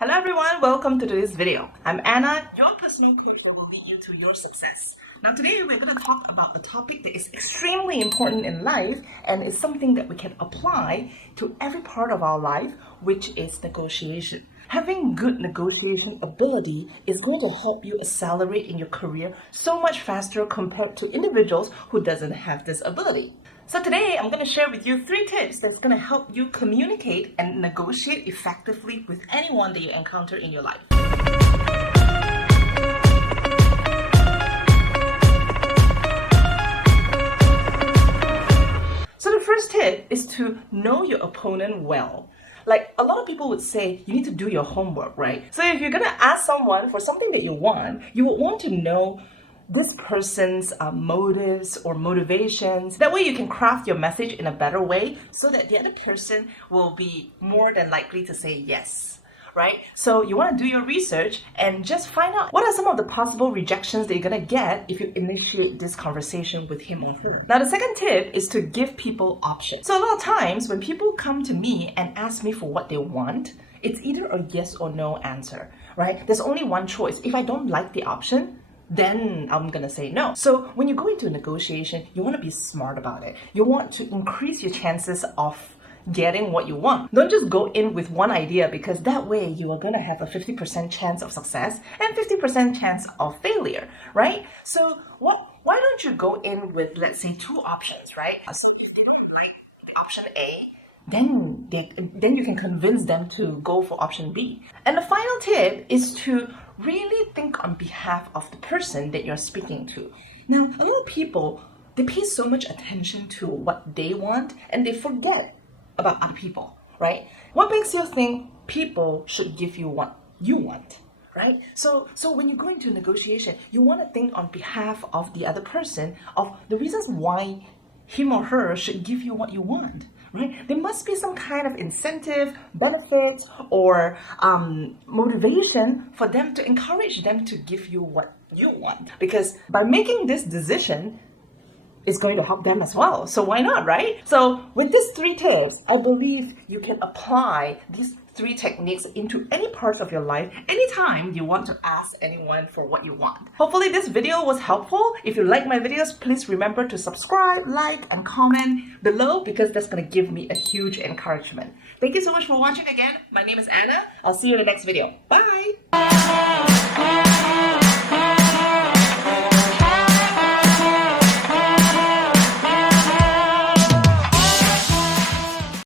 Hello everyone, welcome to today's video. I'm Anna, your personal coach that will lead you to your success. Now today we're going to talk about a topic that is extremely important in life and is something that we can apply to every part of our life, which is negotiation. Having good negotiation ability is going to help you accelerate in your career so much faster compared to individuals who doesn't have this ability. So today I'm going to share with you 3 tips that's going to help you communicate and negotiate effectively with anyone that you encounter in your life. So the first tip is to know your opponent well. Like a lot of people would say, you need to do your homework, right? So if you're going to ask someone for something that you would want to know this person's motives or motivations. That way you can craft your message in a better way so that the other person will be more than likely to say yes, right? So you want to do your research and just find out what are some of the possible rejections that you're going to get if you initiate this conversation with him or her. Now, the second tip is to give people options. So a lot of times when people come to me and ask me for what they want, it's either a yes or no answer, right? There's only one choice. If I don't like the option, then I'm gonna say no. So when you go into a negotiation, you want to be smart about it. You want to increase your chances of getting what you want. Don't just go in with one idea, because that way you are gonna have a 50% chance of success and 50% chance of failure, right? So why don't you go in with, let's say, 2 options, right? So option A, then you can convince them to go for option B. And the final tip is to really think on behalf of the person that you're speaking to. Now, a lot of people, they pay so much attention to what they want and they forget about other people, right? What makes you think people should give you what you want, right? So when you go into a negotiation, you want to think on behalf of the other person, of the reasons why him or her should give you what you want, right? There must be some kind of incentive, benefit, or motivation for them to encourage them to give you what you want. Because by making this decision, it's going to help them as well. So why not, right? So with these 3 tips, I believe you can apply these 3 techniques into any parts of your life anytime you want to ask anyone for what you want. Hopefully this video was helpful. If you like my videos, please remember to subscribe, like, and comment below, because that's going to give me a huge encouragement. Thank you so much for watching again. My name is Anna. I'll see you in the next video. Bye!